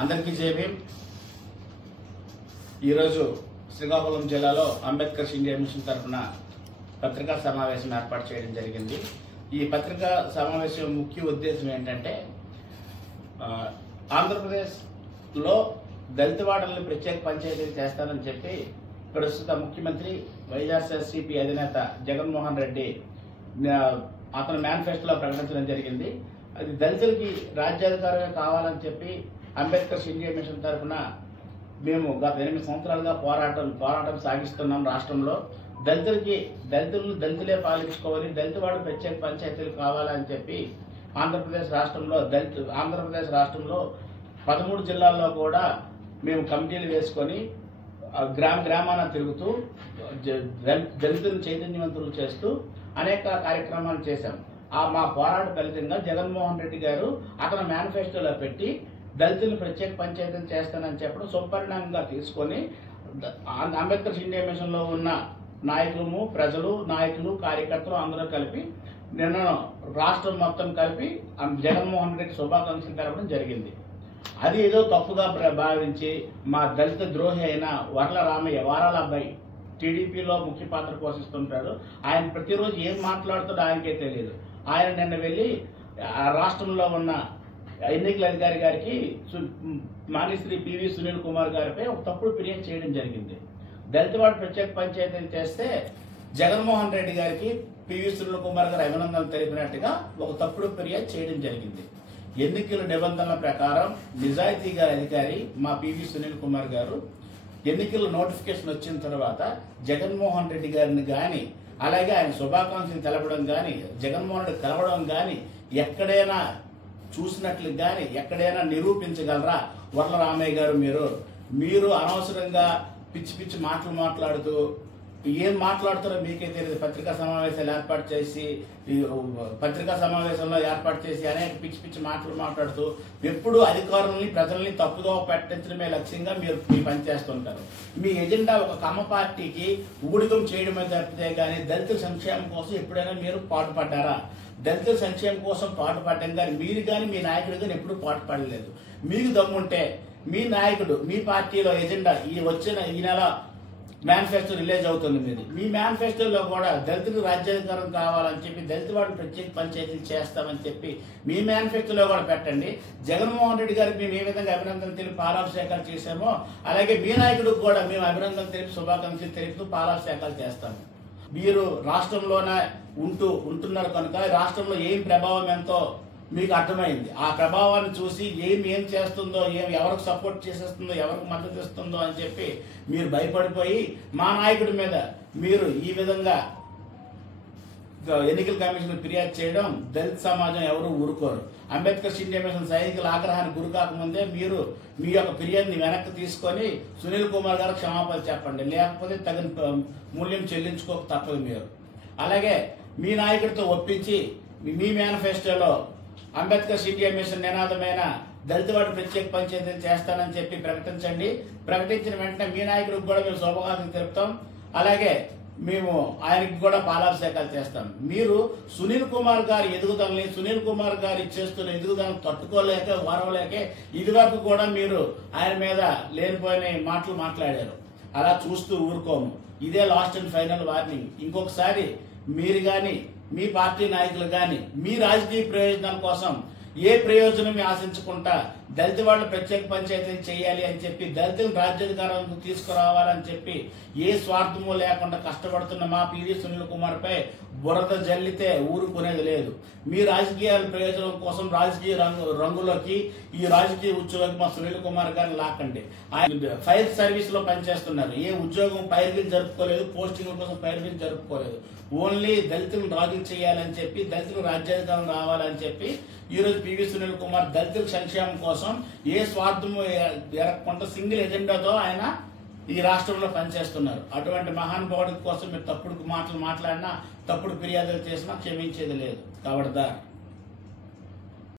అందరికీ జై భీమ్. ఈరోజు శ్రీకాకుళం జిల్లాలో అంబేద్కర్ ఇండియా మిషన్ తరఫున పత్రికా సమావేశం ఏర్పాటు చేయడం జరిగింది. ఈ పత్రికా సమావేశం ముఖ్య ఉద్దేశం ఏంటంటే ఆంధ్రప్రదేశ్లో దళితవాడలను ప్రత్యేక పంచాయతీలు చేస్తానని చెప్పి ప్రస్తుత ముఖ్యమంత్రి వైఎస్ఆర్సీపీ అధినేత జగన్మోహన్ రెడ్డి అతను మేనిఫెస్టోలో ప్రకటించడం జరిగింది. అది దళితులకి రాజ్యాధికారమే కావాలని చెప్పి అంబేద్కర్ ఇండియా మిషన్ తరఫున మేము గత 8 సంవత్సరాలుగా పోరాటం సాగిస్తున్నాం. రాష్ట్రంలో దళితులే పాలించుకోవాలి, దళితవాడు ప్రత్యేక పంచాయతీలు కావాలని చెప్పి ఆంధ్రప్రదేశ్ రాష్ట్రంలో 13 జిల్లాల్లో కూడా మేము కమిటీలు వేసుకొని గ్రామాన తిరుగుతూ దళితులను చైతన్యవంతులు చేస్తూ అనేక కార్యక్రమాలు చేశాం. మా పోరాట ఫలితంగా జగన్మోహన్ రెడ్డి గారు అతను మేనిఫెస్టోలో పెట్టి దళితులను ప్రత్యేక పంచాయతీలు చేస్తానని చెప్పడం సుపరిణామంగా తీసుకొని అంబేద్కర్ ఇండియా మిషన్ లో ఉన్న నాయకులు కార్యకర్తలు అందరూ కలిపి నిన్న రాష్ట్రం మొత్తం కలిపి జగన్మోహన్ రెడ్డి శుభాకాంక్షలు తెలపడం జరిగింది. అది ఏదో తప్పుగా భావించి మా దళిత ద్రోహి అయిన వర్ల రామయ్య వారాల అబ్బాయి టీడీపీలో ముఖ్య పాత్ర పోషిస్తుంటాడు. ఆయన ప్రతిరోజు ఏం మాట్లాడుతాడో ఆయనకే తెలియదు. ఆయన నిన్న వెళ్లి రాష్ట్రంలో ఉన్న ఎన్నికల అధికారి గారికి మాన్యశ్రీ పివి సునీల్ కుమార్ గారిపై ఒక తప్పుడు ఫిర్యాదు చేయడం జరిగింది. దళితవాడ ప్రత్యేక పంచాయతీలు చేస్తే జగన్మోహన్ రెడ్డి గారికి పివి సునీల్ కుమార్ గారు అభినందనలు తెలిపినట్టుగా ఒక తప్పుడు ఫిర్యాదు చేయడం జరిగింది. ఎన్నికల నిబంధనల ప్రకారం నిజాయితీగా అధికారి మా పివి సునీల్ కుమార్ గారు ఎన్నికల నోటిఫికేషన్ వచ్చిన తర్వాత జగన్మోహన్ రెడ్డి గారిని గాని అలాగే ఆయన శుభాకాంక్షలు తెలపడం గాని జగన్మోహన్ రెడ్డి కలవడం గాని ఎక్కడైనా చూసినట్లు గాని ఎక్కడైనా నిరూపించగలరా? వర్ల రామయ్య గారు మీరు అనవసరంగా పిచ్చి మాటలు మాట్లాడుతూ ఏం మాట్లాడుతారో మీకే తెలియదు. పత్రికా సమావేశంలో ఏర్పాటు చేసి అనేక పిచ్చి మాటలు మాట్లాడుతూ ఎప్పుడు అధికారులని ప్రజల్ని తప్పుదో పట్టించడమే లక్ష్యంగా మీరు పనిచేస్తుంటారు. మీ ఎజెండా ఒక కమ్మ పార్టీకి ఊడిగం చేయడమే తప్పితే కానీ దళితుల సంక్షేమం కోసం ఎప్పుడైనా మీరు పాటుపడ్డారా? దళితుల సంక్షేమం కోసం పాటుపడ్డం కానీ మీరు కానీ మీ నాయకుడు కానీ ఎప్పుడు పాటుపడలేదు. మీకు దమ్ముంటే మీ నాయకుడు మీ పార్టీలో ఎజెండా ఈ నెల మేనిఫెస్టో రిలీజ్ అవుతుంది. మీ మేనిఫెస్టోలో కూడా దళితులకు రాజ్యాధికారం కావాలని చెప్పి దళితవాడు ప్రత్యేక పంచాయతీలు చేస్తామని చెప్పి మీ మేనిఫెస్టోలో కూడా పెట్టండి. జగన్మోహన్ రెడ్డి గారికి మేము ఏ విధంగా అభినందనలు తెలిపి పాలాభిషేకాలు చేశామో అలాగే మీ నాయకుడికి కూడా మేము అభినందనలు తెలిపి శుభాకాంక్షలు తెలుపుతూ పాలాభిషేకాలు చేస్తాము. మీరు రాష్ట్రంలోనే ఉంటున్నారు కనుక రాష్ట్రంలో ఏం ప్రభావం ఎంతో మీకు అర్థమైంది. ఆ ప్రభావాన్ని చూసి ఏం చేస్తుందో ఎవరికి సపోర్ట్ చేసేస్తుందో ఎవరికి మద్దతు ఇస్తుందో అని చెప్పి మీరు భయపడిపోయి మా నాయకుడి మీద మీరు ఈ విధంగా ఎన్నికల కమిషన్ ఫిర్యాదు చేయడం దళిత సమాజం ఎవరు ఊరుకోరు. అంబేద్కర్ ఇండియా మిషన్ సైనికుల ఆగ్రహానికి గురి కాకముందే మీరు మీ యొక్క ఫిర్యాదుని వెనక్కి తీసుకొని సునీల్ కుమార్ గారు క్షమాపణ చెప్పండి, లేకపోతే తగిన మూల్యం చెల్లించుకోక తప్పదు మీరు. అలాగే మీ నాయకుడితో ఒప్పించి మీ మేనిఫెస్టోలో అంబేద్కర్ ఇండియా మిషన్ నినాదమైన దళితవాడు ప్రత్యేక పంచాయతీలు చేస్తానని చెప్పి ప్రకటించండి. ప్రకటించిన వెంటనే మీ నాయకుడికి కూడా మేము శుభాకాంక్షలు తెలుపుతాం. అలాగే మేము ఆయనకి కూడా పాలాభిషేకాలు చేస్తాం. మీరు సునీల్ కుమార్ గారి ఎదుగుదలని సునీల్ కుమార్ గారి చేస్తున్న ఎదుగుదలను తట్టుకోలేక వరవలేక ఇది వరకు కూడా మీరు ఆయన మీద లేనిపోయిన మాటలు మాట్లాడారు. అలా చూస్తూ ఊరుకోము. ఇదే లాస్ట్ అండ్ ఫైనల్ వార్నింగ్. ఇంకొకసారి మీరు గాని మీ పార్టీ నాయకులు గాని మీ రాజకీయ ప్రయోజనాల కోసం ఏ ప్రయోజనం ఆశించకుండా దళితవాళ్ళు ప్రత్యేక పంచాయతీలు చేయాలి అని చెప్పి దళితులను రాజ్యాధికారానికి తీసుకురావాలని చెప్పి ఏ స్వార్థమో లేకుండా కష్టపడుతున్న మా పివి సునీల్ కుమార్ పై బురద జల్లితే ఊరుకునేది లేదు. మీ రాజకీయాల ప్రయోజనం కోసం రాజకీయ రంగులోకి ఈ రాజకీయ ఉద్యోగానికి మా సునీల్ కుమార్ గారిని లాక్కండి. ఆయన ఫైర్ సర్వీస్ లో పనిచేస్తున్నారు. ఏ ఉద్యోగం పైరువీలు జరుపుకోలేదు, పోస్టింగ్ల కోసం పైరువీలు జరుపుకోలేదు. ఓన్లీ దళితులను రాజులు చేయాలని చెప్పి దళితులకు రాజ్యాధికారం రావాలని చెప్పి ఈ రోజు పివి సునీల్ కుమార్ దళితుల సంక్షేమం కోసం ఏ స్వార్థము ఎరగకుండా సింగిల్ ఎజెండాతో ఆయన ఈ రాష్ట్రంలో పనిచేస్తున్నారు. అటువంటి మహానుభావుడి కోసం మీరు తప్పుడు మాటలు మాట్లాడినా తప్పుడు ఫిర్యాదులు చేసినా క్షమించేది లేదు. ఖబర్దార్.